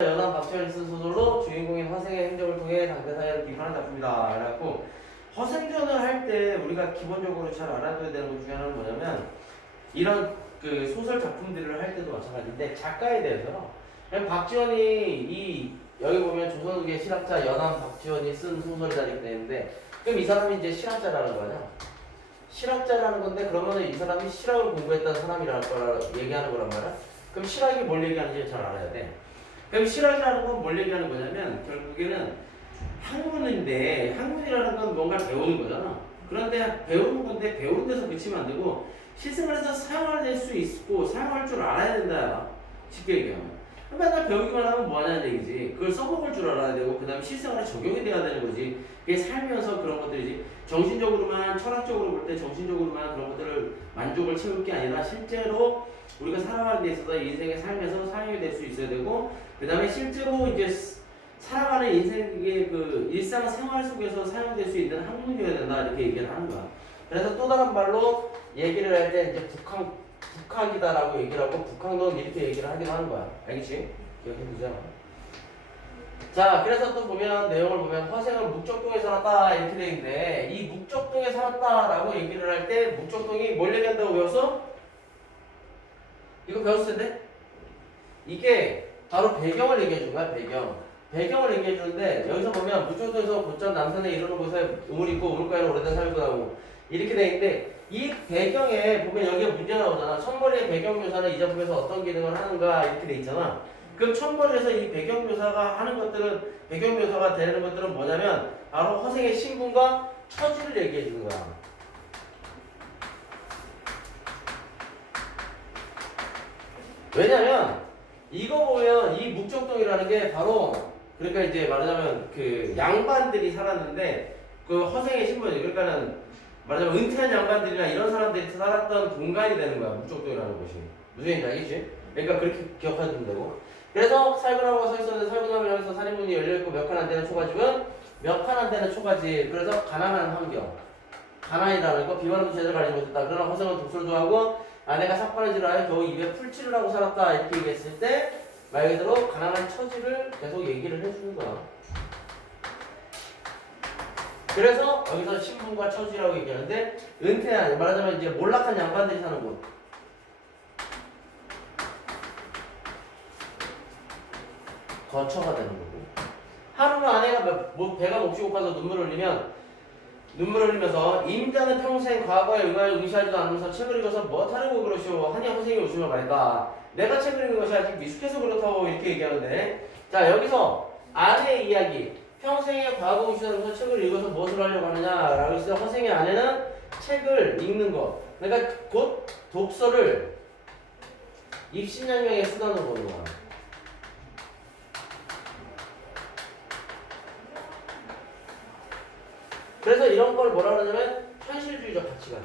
연한 박지원이 쓴 소설로 주인공인 허생의 행적을 통해 당대 사회를 비판한 작품이다. 그래갖고 허생전을 할 때 우리가 기본적으로 잘 알아둬야 되는 것 중에 하나는 뭐냐면 이런 그 소설 작품들을 할 때도 마찬가지인데 작가에 대해서 그냥 박지원이 여기 보면 조선후기의 실학자 연한 박지원이 쓴 소설이다 이렇게 되는데 그럼 이 사람이 이제 실학자라는 거냐? 실학자라는 건데 그러면 이 사람이 실학을 공부했다는 사람이라는 걸 얘기하는 거란 말이야. 그럼 실학이 뭘 얘기하는지 잘 알아야 돼. 그럼 실학이라는 건 뭘 얘기하는 거냐면 결국에는 학문인데 학문이라는 건 뭔가 배우는 거잖아. 그런데 배우는 건데 배우는 데서 그치면 안 되고 실생활에서 사용할 수 있고 사용할 줄 알아야 된다. 쉽게 얘기하면. 맨날 배우기만 하면 뭐 하냐는 얘기지. 그걸 써먹을 줄 알아야 되고 그 다음에 실생활에 적용이 돼야 되는 거지. 그게 살면서 그런 것들이지. 정신적으로만 철학적으로 볼 때 정신적으로만 그런 것들을 만족을 채울 게 아니라 실제로 우리가 살아가는 데 있어서 인생의 삶에서 사용이 될 수 있어야 되고 그 다음에 실제로 이제 살아가는 인생의 그 일상생활 속에서 사용될 수 있는 학문이어야 된다 이렇게 얘기를 하는 거야. 그래서 또 다른 말로 얘기를 할 때 이제 북학이다라고 얘기를 하고 북학론 이렇게 얘기를 하기도 하는 거야. 알겠지? 기억해두자. 자, 그래서 또 보면 내용을 보면 허생은 묵적동에 살았다 이렇게 돼 있는데 이 묵적동에 살았다라고 얘기를 할 때 묵적동이 뭘 얘기한다고 배웠어? 이거 배웠을 텐데? 이게 바로 배경을 얘기해 준 거야, 배경을 얘기해 주는데 여기서 보면 묵적동에서 곧전 남산에 이르는 곳에 우물 있고 우물가에는 오래된 사람도 나오고 이렇게 돼 있는데 이 배경에 보면 여기에 문제 나오잖아. 첫머리의 배경 묘사는 이 작품에서 어떤 기능을 하는가 이렇게 돼 있잖아. 그럼 첫머리에서 이 배경 묘사가 하는 것들은 배경 묘사가 되는 것들은 뭐냐면 바로 허생의 신분과 처지를 얘기해 주는 거야. 왜냐면 이거 보면 이 묵적동이라는 게 바로 그러니까 이제 말하자면 그 양반들이 살았는데 그 허생의 신분이 그러니까는 말하자면 은퇴한 양반들이나 이런 사람들이 살았던 공간이 되는 거야. 묵적동이라는 곳이. 무슨 얘기인지 알겠지? 그러니까 그렇게 기억하시면 되고. 그래서 살구나무가 서 있었는데 살구나무를 향해서 살인문이 열려있고 몇 칸 안 되는 초가집은 몇 칸 안 되는 초가집. 그래서 가난한 환경. 가난이라는 거 비만도 제대로 가리지 못했다. 그러나 허생은 독서를 좋아하고 아내가 삭발해지를 하여 겨우 입에 풀칠을 하고 살았다. 이렇게 얘기했을 때 말 그대로 가난한 처지를 계속 얘기를 해주는 거야. 그래서 여기서 신분과 처지라고 얘기하는데 은퇴한 말하자면 이제 몰락한 양반들이 사는 곳. 거처가 되는 거고. 하루는 아내가 배가 몹시 고파서 눈물을 흘리면서 임자는 평생 과거에 응하여 응시하지도 않으면서 책을 읽어서 뭐하려고 그러시오 하니 허생이 웃으며 말했다. 내가 책을 읽는 것이 아직 미숙해서 그렇다고 이렇게 얘기하는데 자 여기서 아내의 이야기 평생의 과거 응시하면서 책을 읽어서 무엇을 하려고 하느냐라고 했을 때 허생의 아내는 책을 읽는 것 그러니까 곧 독서를 입신양명의 수단으로 보는 거야. 그래서 이런 걸 뭐라 그러냐면 현실주의적 가치관.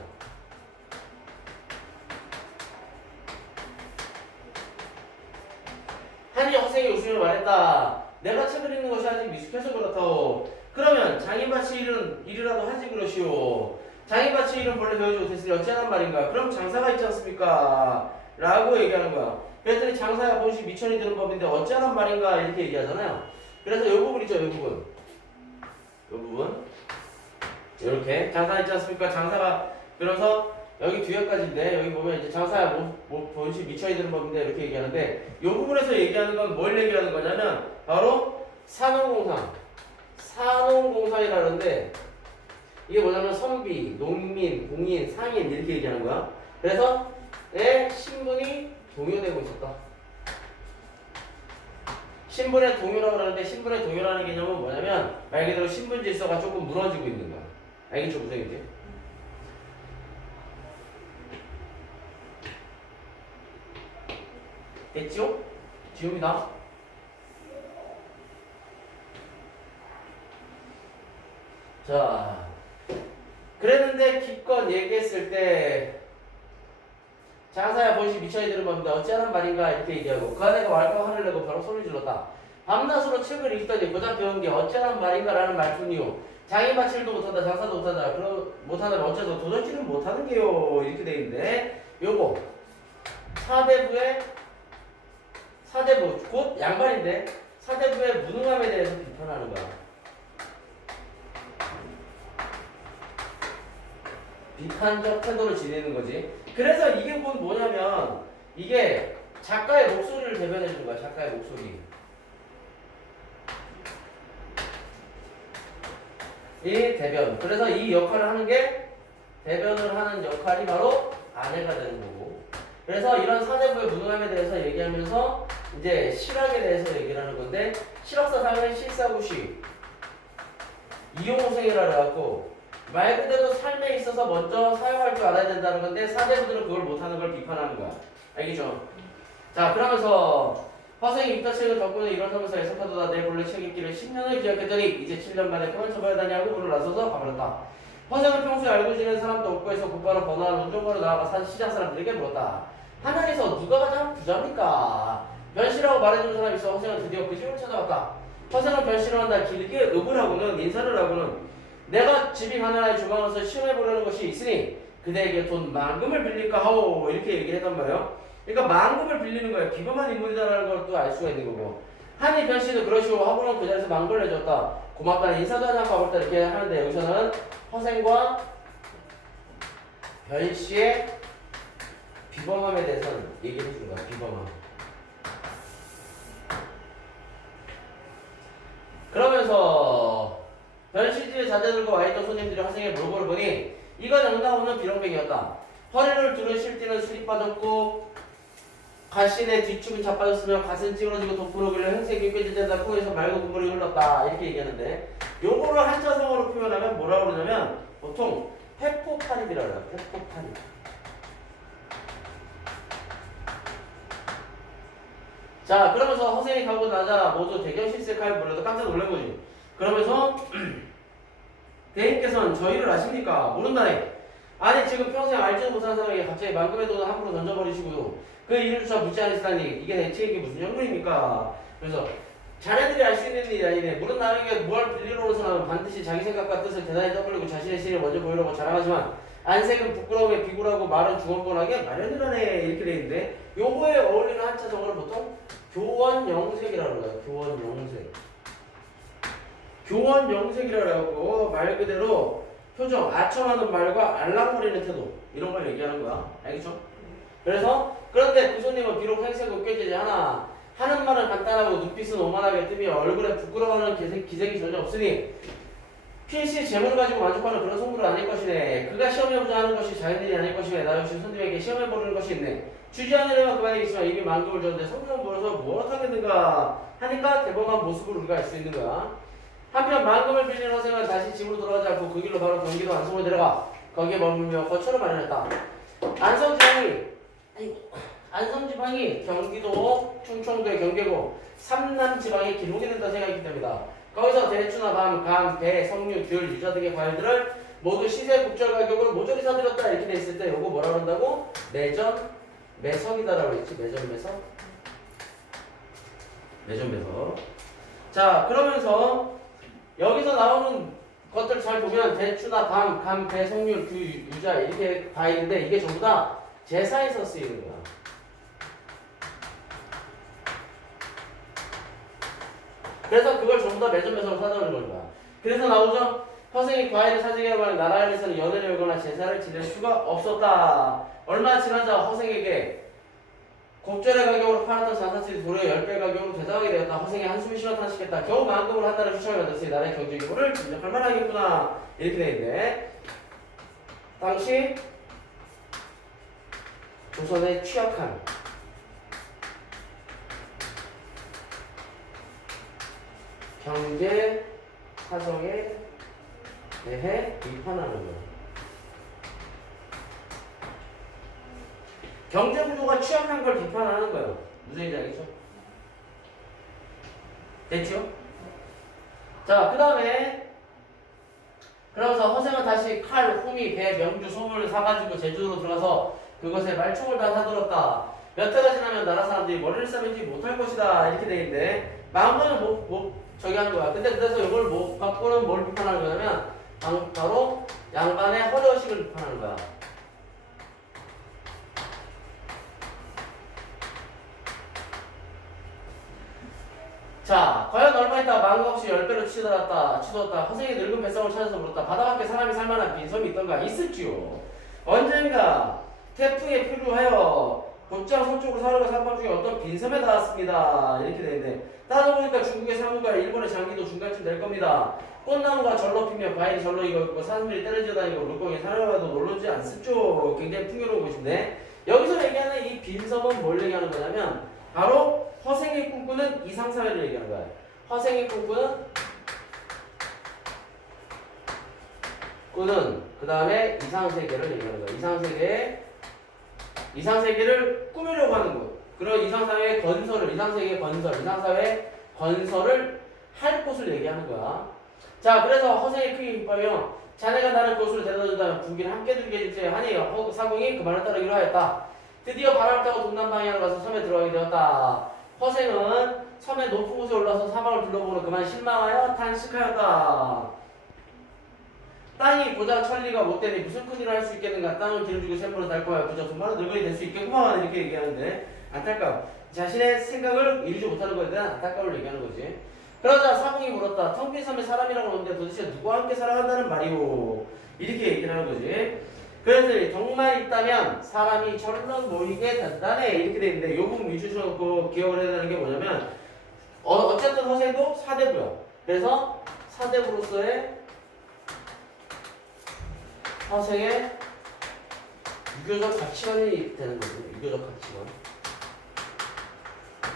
한이 허생이 웃으며 말했다. 내가 책을 읽는 것이 아직 미숙해서 그렇다오. 그러면 장인밭이 일이라도 하지 그러시오. 장인밭이 일은 본래 배우지 못했으니 어찌하란 말인가. 그럼 장사가 있지 않습니까? 라고 얘기하는 거야. 그랬더니 장사야 본시 미천이 되는 법인데 어찌하란 말인가 이렇게 얘기하잖아요. 그래서 이 부분 있죠. 이 부분 이렇게 장사 있지 않습니까? 장사가 그래서 여기 뒤에까지인데 여기 보면 이제 장사야 본시 미천이 되는 법인데 이렇게 얘기하는데 이 부분에서 얘기하는 건 뭘 얘기하는 거냐면 바로 산업공상이라는데 이게 뭐냐면 선비, 농민, 공인, 상인 이렇게 얘기하는 거야. 그래서 내 신분이 동요되고 있었다. 신분의 동요라고 하는데 신분의 동요라는 개념은 뭐냐면 말 그대로 신분 질서가 조금 무너지고 있는 거야. 알겠죠? 무슨 얘기지? 됐죠? 지웁니다. 자, 그랬는데 기껏 얘기했을 때 장사야 본시 미천이 되는 법인데 어찌하란 말인가 이렇게 얘기하고 그 아내가 왈칵 화를 내고 벼락 소리를 질렀다. 밤낮으로 책을 읽더니 고작 배운 게 어찌하란 말인가 라는 말뿐이요. 장인밭 일도 못한다 장사도 못한다 못하다면 어째서 도전질은 못하는 게요 이렇게 돼 있는데 요거 사대부 곧 양반인데 사대부의 무능함에 대해서 비판하는 거야. 비판적 태도를 지니는 거지. 그래서 이게 곧 뭐냐면 이게 작가의 목소리를 대변해 주는 거야. 작가의 목소리. 이 대변. 그래서 이 역할을 하는 게 대변을 하는 역할이 바로 아내가 되는 거고. 그래서 이런 사대부의 무능함에 대해서 얘기하면서 이제 실학에 대해서 얘기를 하는 건데 실학사 사회는 실사구시 이용호생이라 그래갖고 말 그대로 삶에 있어서 먼저 사용할 줄 알아야 된다는 건데 사대부들은 그걸 못하는 걸 비판하는 거야. 알겠죠? 자, 그러면서 화생이 입다책을 덕분에 이런 사무소에 속하도다 내 본래 책 읽기를 10년을 기억했더니 이제 7년 만에 그만 쳐봐야 다냐고 문을 나서서 가버렸다. 화생은 평소에 알고 지낸 사람도 없고 해서 곧바로 번호한 운전거로 나아가 시장 사람들에게 물었다. 하늘에서 누가 가장 부자입니까? 변씨라고 말해주는 사람이 있어. 화생은 드디어 그 집을 찾아왔다. 화생은 변씨를 한다. 길게 읍을 하고는 인사를 하고는 내가 집이 가난하여 주방에서 시험해보려는 것이 있으니 그대에게 돈 만금을 빌릴까 하오 이렇게 얘기를 했단 말이에요. 그러니까 만금을 빌리는 거예요. 비범한 인물이다라는 것도 알 수가 있는 거고. 한이 변씨도 그러시오 하고는 그 자리에서 만금을 내줬다. 고맙다는 인사도 하지 않고 가버렸다 이렇게 하는데 여기서는 화생과 변씨의 비범함에 대해서는 얘기를 해준 거야. 비범함. 그러면서 변씨집의 자제들과 와있던 손님들이 화생의 몰골을 보니 이건 영당 없는 비렁뱅이였다. 허리를 두른 실띠는 술이 빠졌고 가신의 뒤축은 자빠졌으며 가슴 찌그러지고 돋구르길래 행색이 꿰지된다. 코에서 맑은 국물이 흘렀다. 이렇게 얘기하는데 요거를 한자성어로 표현하면 뭐라고 그러냐면 보통 회포파립이라고 해요. 회포파립. 자, 그러면서 허생이 가고 나자 모두 대견 실색하여 불러도 깜짝 놀란 거지. 그러면서 대인께서는 저희를 아십니까? 모른다네. 아니 지금 평생 알지도 못하는 사람에게 갑자기 만금의 돈을 함부로 던져버리시고 그 이유조차 묻지 않으시다니 이게 대체 이게 무슨 형국입니까? 그래서 자네들이 알 수 있는 일이 아니네. 물은 남에게 뭘 빌리러 오는 사람은 반드시 자기 생각과 뜻을 대단히 떠벌리고 자신의 실을 먼저 보이려고 자랑하지만 안색은 부끄러움에 비굴하고 말은 중언부언하게 마련을 하네 이렇게 돼 있는데 요거에 어울리는 한자성어를 보통 교원영색이라고 해요. 교원영색. 교원영색이라고 해갖고 말 그대로 표정, 아첨하는 말과 알랑거리는 태도 이런 걸 얘기하는 거야. 알겠죠? 그래서 그런데 그 손님은 비록 행색은 꿰지지 않아 하는 말은 간단하고 눈빛은 오만하게 뜨며 얼굴에 부끄러워하는 기색이 전혀 없으니 필시 재물을 가지고 만족하는 그런 성물은 아닐 것이네. 그가 시험해보자 하는 것이 자기들이 아닐 것이네. 나 역시 손님에게 시험해보는 것이 있네. 주지 않으려면 그만이겠지만 입이 만금을 줬는데 성물은 멀어서 뭘 하겠는가 하니까 대범한 모습을 우리가 알 수 있는 거야. 한편 만금을 빌린 허생은 다시 집으로 돌아가지 않고 그 길로 바로 경기도 안성을 내려가 거기에 머물며 거처를 마련했다. 안성지방이 경기도 충청도의 경계고 삼남지방의 기록이 된다 생각이 됩니다. 거기서 대추나 밤, 감, 배, 석류, 귤, 유자 등의 과일들을 모두 시세 국절 가격으로 모조리 사들였다 이렇게 돼 있을 때 요거 뭐라 그런다고? 매전 매석이다라고 했지. 매전 매석. 매전 매석. 자, 그러면서 여기서 나오는 것들 잘 보면 대추나 밤, 감, 배, 석류, 귤, 유자 이렇게 과일인데 이게 전부 다 제사에서 쓰이는 거야. 그래서 그걸 전부 다 매점에서 사들는 거야. 그래서 나오죠. 허생이 과일을 사주게 하면 나라에서는 연회를 열거나 제사를 지낼 수가 없었다. 얼마 지나자 허생에게 곡절의 가격으로 팔았던 장사철이 도리어 10배 가격으로 되장하게 되었다. 허생이 한숨이 쉬어 탄식했다. 겨우 만금으로 한 달을 추첨을 만들었으니 나라의 경제 규모를 진정할 만하겠구나. 이렇게 돼 있는데 당시 조선의 취약한 경제 사정에 대해 비판하는 거예요. 경제 구조가 취약한 걸 비판하는 거예요. 무슨 얘기인지 알겠죠? 됐죠? 자, 그 다음에 그러면서 허생은 다시 칼, 호미, 배, 명주, 소물을 사가지고 제주도로 들어가서 그것에 말총을 다 사들었다. 몇 해가 지나면 나라 사람들이 머리를 싸매지 못할 것이다. 이렇게 돼 있는데 마음은 저기 하는 거야. 근데 그래서 이걸 못 갖고는 뭘 비판하는 거냐면 바로 양반의 허례허식을 비판하는 거야. 자, 했다가 마음 없이 10배로 치솟았다. 허생이 늙은 뱃성을 찾아서 물었다. 바다 밖에 사람이 살만한 빈섬이 있던가? 있을지요. 언젠가 태풍에 표류하여 곧장 서쪽으로 사흘과 산밤 중에 어떤 빈섬에 닿았습니다. 이렇게 되는데 따져보니까 중국의 사무가 일본의 장기도 중간쯤 될 겁니다. 꽃나무가 절로 피며 과일이 절로 익어있고 사슴들이 때려지어 다니고 물고기 사려가도 놀라지 않습죠. 굉장히 풍요로운 곳인데 여기서 얘기하는 이 빈섬은 뭘 얘기하는 거냐면 바로 허생이 꿈꾸는 이상사회를 얘기하는 거야. 허생이 꿈꾸는 그 다음에 이상세계를 얘기하는 거야. 이상세계를 꾸미려고 하는 곳. 그런 이상사회의 건설을, 이상세계의 건설, 이상사회의 건설을 할 곳을 얘기하는 거야. 자, 그래서 허생이 크게 기뻐하며 자네가 나를 그곳으로 데려다준다면 부귀를 함께 누리게 해줄지 하니 사공이 그 말을 따르기로 하였다. 드디어 바람을 타고 동남방향으로 가서 섬에 들어가게 되었다. 허생은 섬의 높은 곳에 올라서 사방을 둘러보고 그만 실망하여 탄식하였다. 땅이 보자 천리가 못되니 무슨 큰일을 할 수 있겠는가. 땅을 기름주고 샘물을 달콤하여 부자 돈만은 늙은이 될 수 있겠구만. 이렇게 얘기하는데 안타까워. 자신의 생각을 이루지 못하는 것에 대한 안타까움을 얘기하는 거지. 그러자 사공이 물었다. 텅 빈 섬에 사람이라고 하는데 도대체 누구와 함께 살아간다는 말이오. 이렇게 얘기를 하는 거지. 그래서 정말 있다면 사람이 절로 모이게 된다네. 이렇게 돼 있는데 이 부분 미주셔놓고 기억을 해야 되는 게 뭐냐면 어쨌든 허생도 사대부야. 그래서 사대부로서의 허생의 유교적 가치관이 되는 거죠. 유교적 가치관.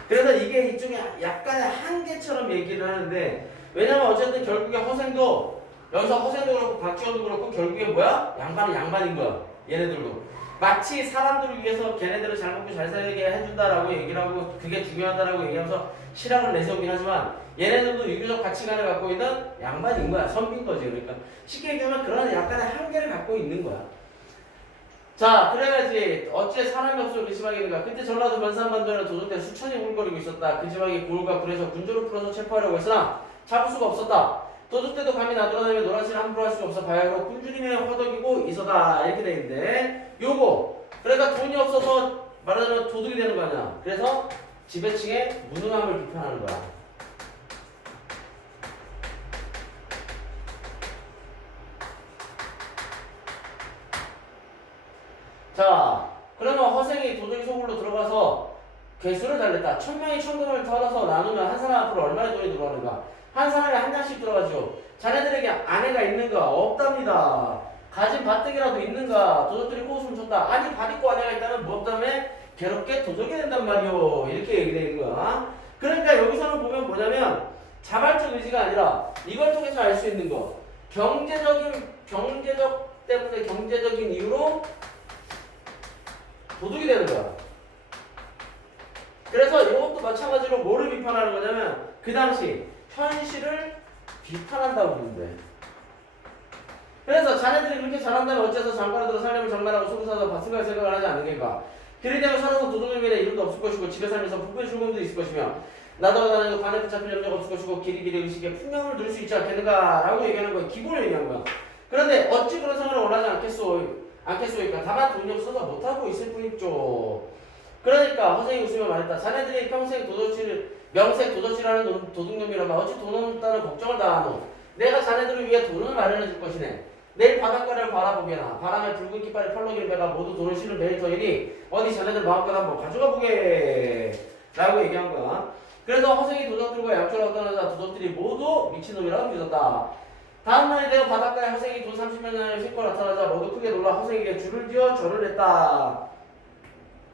그래서 이게 일종의 약간의 한계처럼 얘기를 하는데 왜냐면 어쨌든 결국에 허생도 여기서 허생도 그렇고 박지원도 그렇고 결국에 뭐야? 양반은 양반인 거야. 얘네들도. 마치 사람들을 위해서 걔네들을 잘 먹고 잘 살게 해준다라고 얘기를 하고 그게 중요하다라고 얘기하면서 실학을 내세우긴 하지만 얘네들도 유교적 가치관을 갖고 있는 양반인 거야. 선비인 거지. 그러니까 쉽게 얘기하면 그런 약간의 한계를 갖고 있는 거야. 자, 그래야지 어째 사람이 없어 그 지방이니까. 그때 전라도 변산반도에는 도적대 수천이 울거리고 있었다. 그 지방이 굴과 굴에서 군조를 풀어서 체포하려고 했으나 잡을 수가 없었다. 도적대도 감히 나돌아다니며 노란실을 함부로 할 수가 없어 바야흐로 군주님의 허덕이고 있어다. 이렇게 돼 있는데 요거 그러니까 돈이 없어서 말하자면 도둑이 되는 거 아니야. 그래서 지배층의 무능함을 비판하는 거야. 자, 그러면 허생이 도둑이 속으로 들어가서 개수를 달랬다. 1000명이 천금을 털어서 나누면 한 사람 앞으로 얼마나 돈이 들어가는가? 한 사람에 한 장씩 들어가죠. 자네들에게 아내가 있는가? 없답니다. 가진 밭대기라도 있는가? 도적들이 코웃음을 쳤다. 아니 밭 있고 아내가 있다면 뭐 없다며 괴롭게 도적이 된단 말이오. 이렇게 얘기되는 거야. 그러니까 여기서는 보면 뭐냐면 자발적 의지가 아니라 이걸 통해서 알 수 있는 거. 경제적인 이유로 도둑이 되는 거야. 그래서 이것도 마찬가지로 뭐를 비판하는 거냐면 그 당시 현실을 비판한다고 보는데. 그래서 자네들이 그렇게 잘한다면 어째서 장관을 들어 살림을 장만하고 소를 사서 밭을 생각을 하지 않는겠까? 그리 되면 살아서 도둑을 위해 이름도 없을 것이고 집에 살면서 부패 출금도 있을 것이며 나돌아다니고 관에 붙잡힐 염려가 없을 것이고 길이길이 의식에 풍경을 누릴 수 있지 않겠는가? 라고 얘기하는 거야. 기본을 얘기한 거야. 그런데 어찌 그런 생활을 원하지 않겠소이까? 다만 돈이 없어서 못하고 있을 뿐이죠. 그러니까 허생이 웃으며 말했다. 자네들이 평생 명색 도적질하는 도둑놈이라면 어찌 돈 없다는 걱정을 다 하노? 내가 자네들을 위해 돈을 마련해 줄 것이네. 내일 바닷가를 바라보게나. 바람에 붉은 깃발이 펄럭이는 배가 모두 돈을 실은 매일 터이니 어디 자네들 마음껏 한번 가져가 보게. 라고 얘기한 거야. 그래서 허생이 도적들과 약초라고 떠나자 도적들이 모두 미친놈이라고 믿었다. 다음날이 되어 바닷가에 허생이 돈 30만원을 싣고 나타나자 모두 크게 놀라 허생에게 줄을 지어 절을 했다.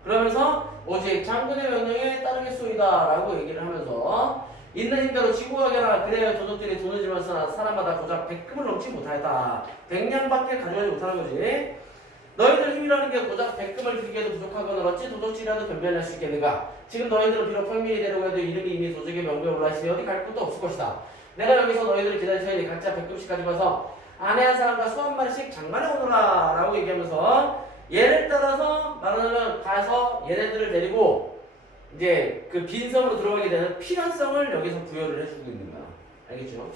그러면서 오직 장군의 명령에 따르겠소이다 라고 얘기를 하면서 있는 힘대로 지고 가게나. 그래야 도적들이 돈을 지면서 사람마다 고작 100금을 넘지 못하였다. 100냥밖에 가져가지 못하는 거지. 너희들 힘이라는 게 고작 100금을 들기에도 부족하거늘 어찌 도적질이라도 변변할 수 있겠는가? 지금 너희들은 비록 평민이 되려고 해도 이름이 이미 도적의 명부에 올라있으니 어디 갈 곳도 없을 것이다. 내가 여기서 너희들을 기다릴 테니 각자 100금씩 가지고 와서 아내 한 사람과 소 한 마리씩 장만해 오너라 라고 얘기하면서 예를 따라서 말하자면 가서 얘네들을 데리고 이제 그 빈섬으로 들어가게 되는 필연성을 여기서 부여를 해주고 있는 거야. 알겠죠?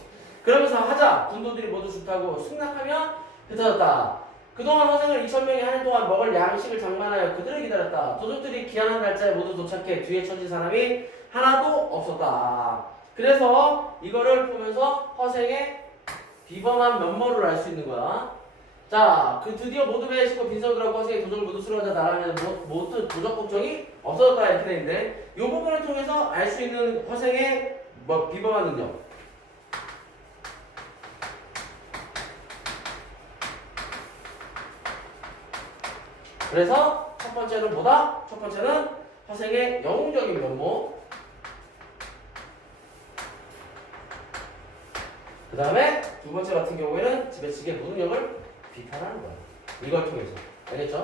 그러면서 하자. 군도들이 모두 좋다고 승낙하며 흩어졌다. 그동안 허생을 2000명이 하는 동안 먹을 양식을 장만하여 그들을 기다렸다. 도둑들이 기한한 날짜에 모두 도착해 뒤에 처진 사람이 하나도 없었다. 그래서 이거를 보면서 허생의 비범한 면모를 알 수 있는 거야. 자, 그 드디어 모두 배회시고 빈손들하고 허생의 도적을 모두 수료하자 나라면 모두 도적 걱정이 없어졌다 이렇게 돼 있는데 이 부분을 통해서 알 수 있는 허생의 비범한 능력. 그래서 첫 번째는 뭐다? 첫 번째는 허생의 영웅적인 면모. 그 다음에 두 번째 같은 경우에는 지배측의 무능력을 비판하는 거야. 이걸 통해서. 알겠죠?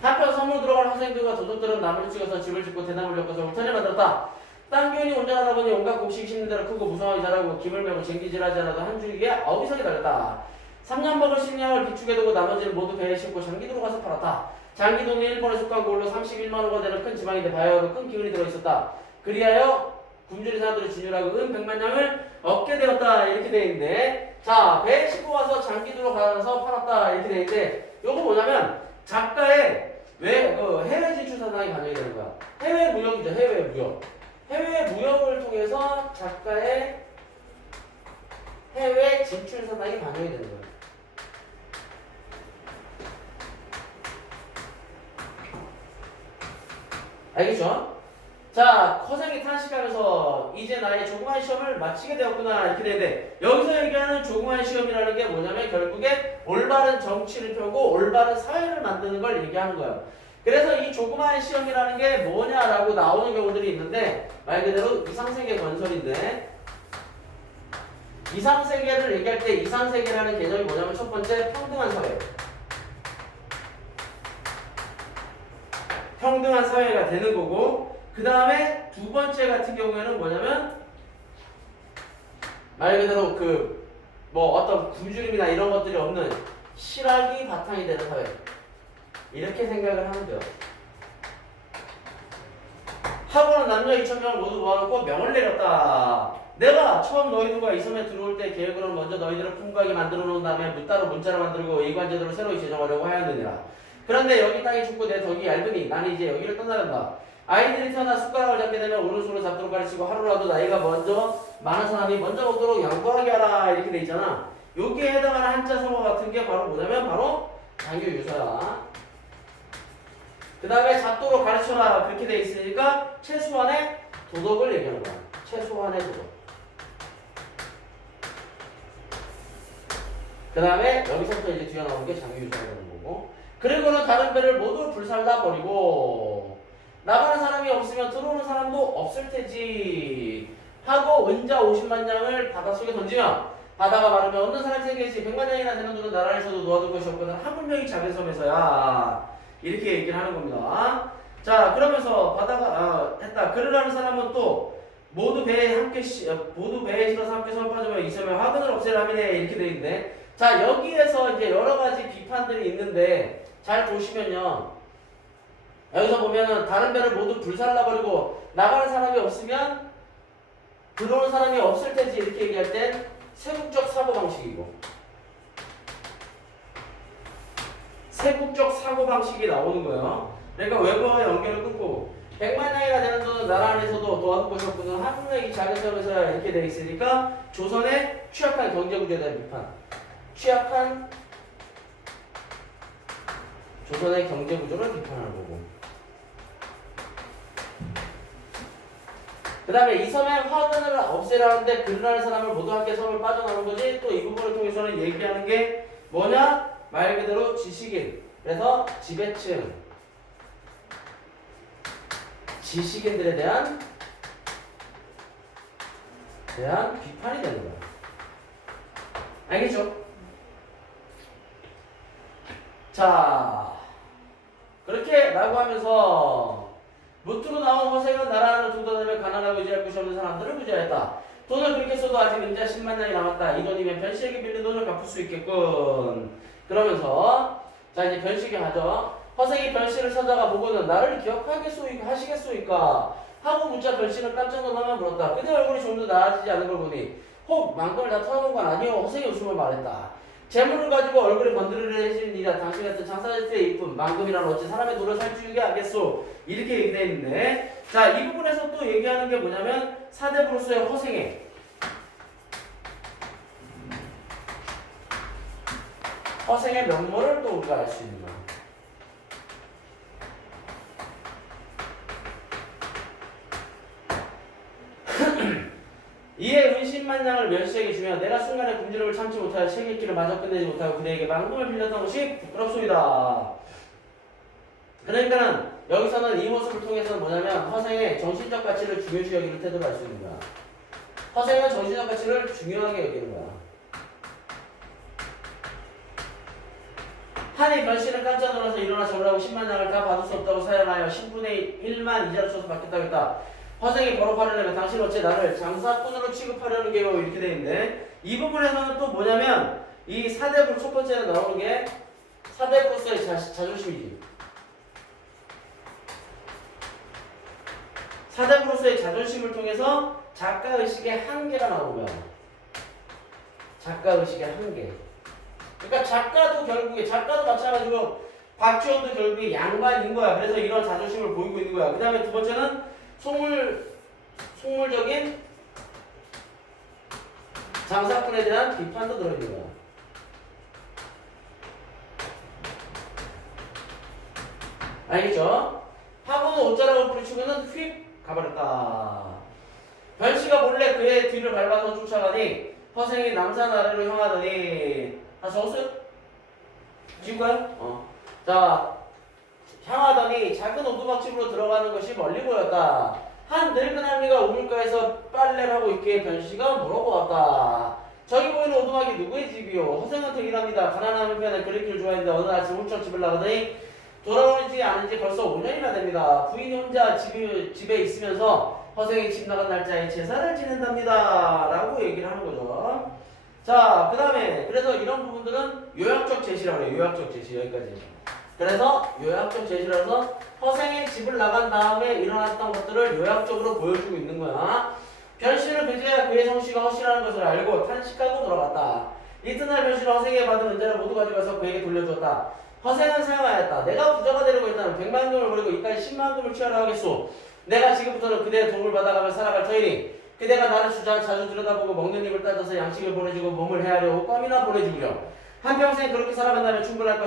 한편 선물 들어갈 학생들과 도둑들은 나무를 찍어서 집을 짓고 대나무를 엮어서 울타리를 만들었다. 땅 기운이 온전하다 보니 온갖 곡식이 심는 대로 크고 무성하게 자라고 김을 메고 쟁기질하지 않아도 한 줄기에 9이상이 달렸다. 3년 먹을 식량을 비축해 두고 나머지를 모두 배에 싣고 장기도로 가서 팔았다. 장기도는 일본에 속한 걸로 31만 호가 되는 큰 지방인데 바야흐로 큰 기운이 들어있었다. 그리하여 굶주린 사람들이 진율하고 은 100만 양을 얻게 되었다. 이렇게 돼 있는데 자, 배에 싣고 와서 장기도로 가서 팔았다. 이렇게 돼 있는데 요거 뭐냐면 작가의 왜 해외 진출 사상이 반영이 되는 거야. 해외 무역이죠. 해외 무역. 해외 무역을 통해서 작가의 해외 진출 사상이 반영이 되는 거야. 알겠죠? 자, 허생이 탄식하면서 이제 나의 조그만 시험을 마치게 되었구나 이렇게 되는데 여기서 얘기하는 조그만 시험이라는 게 뭐냐면 결국에 올바른 정치를 펴고 올바른 사회를 만드는 걸 얘기하는 거예요. 그래서 이 조그만 시험이라는 게 뭐냐라고 나오는 경우들이 있는데 말 그대로 이상세계 건설인데 이상세계를 얘기할 때 이상세계라는 개념이 뭐냐면 첫 번째 평등한 사회. 평등한 사회가 되는 거고 그 다음에 두 번째 같은 경우에는 뭐냐면 말 그대로 어떤 굶주림이나 이런 것들이 없는 실학이 바탕이 되는 사회. 이렇게 생각을 하면 돼요. 학원은 남녀 2,000명을 모두 모아놓고 명을 내렸다. 내가 처음 너희들과 이 섬에 들어올 때 계획으로는 먼저 너희들을 풍부하게 만들어 놓은 다음에 따로 문자를 만들고 이관제도를 새로 제정하려고 하였느니라. 그런데 여기 땅이 춥고 내 덕이 얇으니 나는 이제 여기를 떠나간다. 아이들이 태어나 숟가락을 잡게 되면 오른손으로 잡도록 가르치고 하루라도 나이가 많은 사람이 먼저 먹도록 양보하게 하라 이렇게 돼 있잖아. 여기에 해당하는 한자 성어 같은 게 바로 뭐냐면 바로 장교유사야. 그 다음에 잡도록 가르쳐라 그렇게 돼 있으니까 최소한의 도덕을 얘기하는 거야. 최소한의 도덕. 그 다음에 여기서부터 이제 뒤에 나오는 게 장교유사가 되는 거고 그리고는 다른 배를 모두 불살라 버리고 나가는 사람이 없으면 들어오는 사람도 없을 테지 하고 은자 50만 양을 바닷속에 던지면 바다가 마르면 없는 사람이 생기지 100만 양이나 되는 돈은 나라에서도 놓아둘 것이 없거든 한 분명히 작은 섬에서야 이렇게 얘기를 하는 겁니다. 자 그러면서 바다가 했다. 그러라는 사람은 또 모두 배에 실어서 함께 섬을 빠지면 이 섬에 화근을 없애라 하미네 이렇게 돼 있는데 자 여기에서 이제 여러 가지 비판들이 있는데 잘 보시면요. 여기서 보면은 다른 배를 모두 불살라버리고 나가는 사람이 없으면 들어오는 사람이 없을 테지 이렇게 얘기할 땐 세국적 사고방식이고 세국적 사고방식이 나오는 거예요. 그러니까 외부와 연결을 끊고 100만 양이나 되는 돈은 나라 안에서도 도와줄 것이 없거든 한국의 작은 섬에서 이렇게 돼 있으니까 조선의 취약한 경제구조에 대한 비판 취약한 조선의 경제구조를 비판하는 거고 그 다음에 이 섬의 화근을 없애라는데 그러라는 사람을 모두 함께 섬을 빠져나오는 거지 또 이 부분을 통해서는 얘기하는 게 뭐냐 말 그대로 지식인 그래서 지배층 지식인들에 대한 비판이 되는 거야. 알겠죠? 자 그렇게 라고 하면서 무트로 나온 허생은 나라를 둥더내며 가난하고 의지할 곳이 없는 사람들을 부자했다. 돈을 그렇게 써도 아직 은자 10만 양이 남았다. 이 돈이면 변씨에게 빌린 돈을 갚을 수 있겠군. 그러면서 자 이제 변씨게 하죠. 허생이 변씨를 찾아가 보고는 나를 기억하시겠소이까 하고 묻자 변씨는 깜짝 놀라며 물었다. 그대 얼굴이 좀 더 나아지지 않은 걸 보니 혹 망금을 다 털어놓은 건 아니오. 허생이 웃음을 말했다. 재물을 가지고 얼굴에 번드르르 해주는 이라 당신 같은 장사자의 이쁨 망금이란 어찌 사람의 노를 살찌우게 하겠소 이렇게 얘기되어 있는데 자 이 부분에서 또 얘기하는 게 뭐냐면 사대부로서의 허생애 허생의 면모를 또 우리가 알 수 있는 거야. 이에 은신만냥을 멸시하게 주며 내가 순간에 굶주림을 참지 못하여 책의 길을 마저 끝내지 못하고 그대에게 망금을 빌렸던 것이 부끄럽소이다. 그러니까는 여기서는 이 모습을 통해서는 뭐냐면 허생의 정신적 가치를 중요시 여기는 태도를 알 수 있는 거야. 허생은 정신적 가치를 중요하게 여기는 거야. 한이 변씨는 깜짝 놀라서 일어나 절을 하고 10만냥을 다 받을 수 없다고 사양하여 10분의 1만 이자를 줘서 받겠다고 했다. 허생이 버럭 화를 내면 당신 어째 나를 장사꾼으로 취급하려는 게요 이렇게 돼 있는데 이 부분에서는 또 뭐냐면 이 사대부 첫 번째로 나오는 게 사대부로서의 자존심이지. 사대부로서의 자존심을 통해서 작가의식의 한계가 나오는 거야. 작가의식의 한계. 그러니까 작가도 결국에 작가도 마찬가지로 박지원도 결국에 양반인 거야. 그래서 이런 자존심을 보이고 있는 거야. 그 다음에 두 번째는 속물적인 장사꾼에 대한 비판도 들어있는 거야. 알겠죠? 하고는 옷자락을 부리치고는 휙 가버렸다. 변씨가 몰래 그의 뒤를 밟아서 쫓아가니 허생이 남산 아래로 향하더니 다 적었어요? 지울까요? 자 향하더니 작은 오두막집으로 들어가는 것이 멀리 보였다. 한 늙은 할미가 우물가에서 빨래를 하고 있기에 변씨가 물어보았다. 저기 보이는 오두막이 누구의 집이요? 허생은 되기랍니다. 가난한 한편에 그리기를 좋아했는데 어느 아침 훌쩍 집을 나가더니 돌아오지 않은 지 벌써 5년이나 됩니다. 부인이 혼자 집에 있으면서 허생이 집 나간 날짜에 제사를 지낸답니다. 라고 얘기를 하는 거죠. 자, 그 다음에 그래서 이런 부분들은 요약적 제시라고 해요. 요약적 제시 여기까지. 그래서 요약적 제시라서 허생이 집을 나간 다음에 일어났던 것들을 요약적으로 보여주고 있는 거야. 변씨를 그제야 그의 성씨가 허씨라는 것을 알고 탄식하고 돌아갔다. 이튿날 변씨는 허생에게 받은 은자를 모두 가져가서 그에게 돌려주었다. 허생은 사용하였다. 내가 부자가 되려고 했다면 100만 금을 버리고 이까지 10만 금을 취하려 하겠소. 내가 지금부터는 그대의 도움을 받아가며 살아갈 터이니 그대가 나를 자주 들여다보고 먹는 입을 따져서 양식을 보내주고 몸을 헤아려 옷감이나 보내주려 한평생 그렇게 살아간다면 충분할 것이다.